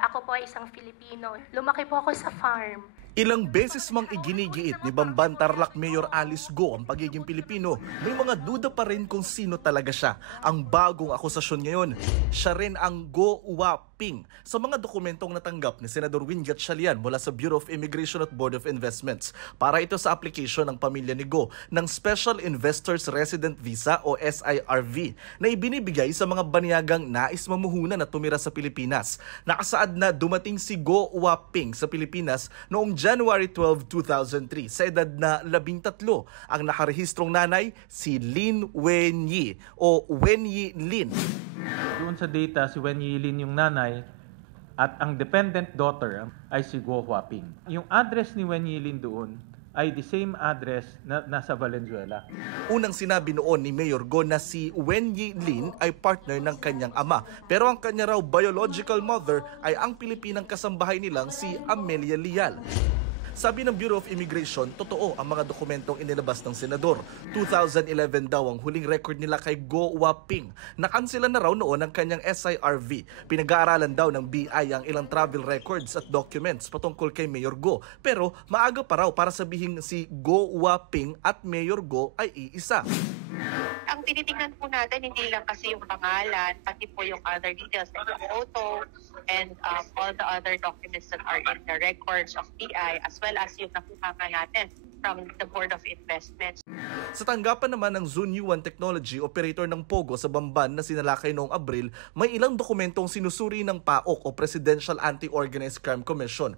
Ako po ay isang Filipino. Lumaki po ako sa farm. Ilang beses mang iginigiit ni Bamban Tarlac Mayor Alice Go ang pagiging Pilipino, may mga duda pa rin kung sino talaga siya. Ang bagong akusasyon ngayon, siya rin ang Go Waping sa mga dokumentong natanggap ni Senador Win Gatchalian mula sa Bureau of Immigration at Board of Investments para ito sa application ng pamilya ni Go ng Special Investors Resident Visa o SIRV na ibinibigay sa mga banyagang nais mamuhunan at tumira sa Pilipinas. Nakasaad na dumating si Go Waping sa Pilipinas noong January 12, 2003 sa edad na 13. Ang nakarehistrong nanay si Lin Wenyi o Wenyi Lin. Doon sa data, si Wenyi Lin yung nanay at ang dependent daughter ay si Go Waping. Yung address ni Wenyi Lin doon ay the same address na nasa Valenzuela. Unang sinabi noon ni Mayor Go na si Wenyi Lin ay partner ng kanyang ama, pero ang kanya raw biological mother ay ang Pilipinang kasambahay nilang si Amelia Lial. Sabi ng Bureau of Immigration, totoo ang mga dokumentong inilabas ng senador. 2011 daw ang huling record nila kay Go Waping. Nakansela na raw noon ang kanyang SIRV. Pinag-aaralan daw ng BI ang ilang travel records at documents patungkol kay Mayor Go. Pero maaga pa raw para sabihin si Go Waping at Mayor Go ay iisa. Ang tinitingnan po natin, hindi lang kasi yung pangalan, pati po yung other details like the photo and all the other documents that are in the records of BI as well as yung nakuha natin from the Board of Investments. Sa tanggapan naman ng Zone U1 Technology, operator ng Pogo sa Bamban na sinalakay noong Abril, may ilang dokumentong sinusuri ng PAOK o Presidential Anti-Organized Crime Commission.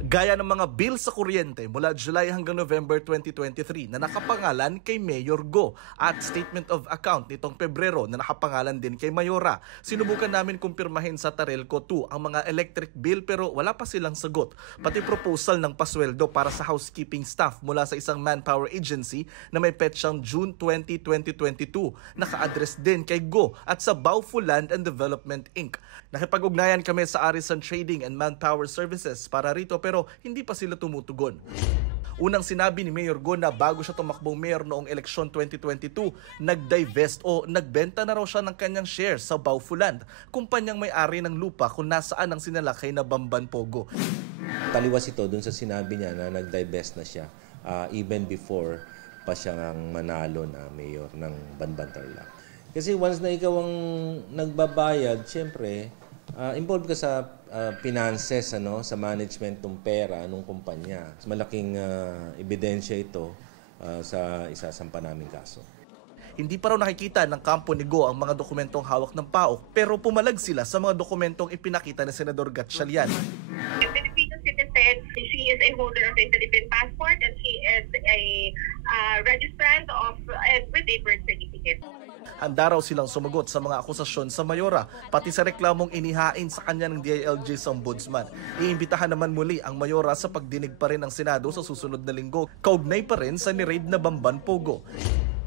Gaya ng mga bill sa kuryente mula July hanggang November 2023 na nakapangalan kay Mayor Go at statement of account nitong Pebrero na nakapangalan din kay Mayora. Sinubukan namin kumpirmahin sa Tarelco 2 ang mga electric bill pero wala pa silang sagot. Pati proposal ng pasweldo para sa housekeeping staff mula sa isang manpower agency na may petsang June 20, 2022. Naka-address din kay Go at sa Bauful Land and Development Inc. Nakipag-ugnayan kami sa Arisan Trading and Manpower Services para rito pero hindi pa sila tumutugon. Unang sinabi ni Mayor Go na bago siya tumakbong mayor noong eleksyon 2022, nag-divest o nagbenta na raw siya ng kanyang shares sa Bauful Land, kumpanyang may-ari ng lupa kung nasaan ang sinalakay na Bamban Pogo. Taliwas ito dun sa sinabi niya na nag-divest na siya even before pa siya ang manalo na mayor ng Bamban Tarlac. Kasi once na ikaw ang nagbabayad, siyempre, involved ka sa finances, sa management ng pera ng kumpanya. Malaking ebidensya ito sa isasampa naming kaso. Hindi pa raw nakikita ng kampo ni Go ang mga dokumentong hawak ng PAOK pero pumalag sila sa mga dokumentong ipinakita ni Senador Gatchalian. Filipino citizen, she is a holder of a Philippine passport and she is a registrant of with a birth certificate. Handa raw silang sumagot sa mga akusasyon sa Mayora, pati sa reklamong inihain sa kanya ng DILG sa Ombudsman. Iimbitahan naman muli ang Mayora sa pagdinig pa rin ng Senado sa susunod na linggo, kaugnay pa rin sa ni-raid na Bamban Pogo.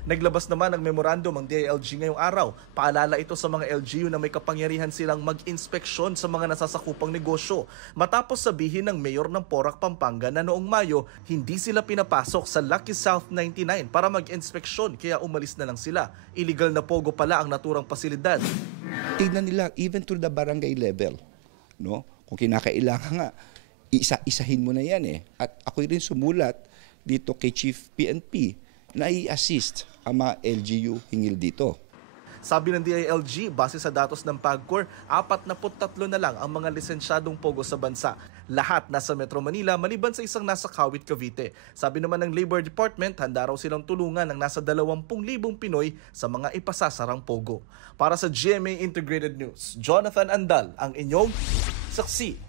Naglabas naman ang memorandum ang DILG ngayong araw. Paalala ito sa mga LGU na may kapangyarihan silang mag-inspeksyon sa mga nasasakupang negosyo. Matapos sabihin ng mayor ng Porac, Pampanga na noong Mayo, hindi sila pinapasok sa Lucky South 99 para mag-inspeksyon kaya umalis na lang sila. Illegal na Pogo pala ang naturang pasilidad. Tignan nila even to the barangay level. No? Kung kinakailangan nga, isa-isahin mo na yan eh. At ako rin sumulat dito kay Chief PNP na i-assist ang mga LGU hingil dito. Sabi ng DILG, base sa datos ng PAGCOR, 43 na lang ang mga lisensyadong Pogo sa bansa. Lahat nasa Metro Manila maliban sa isang nasa Kawit, Cavite. Sabi naman ng Labor Department, handa raw silang tulungan ng nasa 20,000 Pinoy sa mga ipasasarang Pogo. Para sa GMA Integrated News, Jonathan Andal, ang inyong saksi.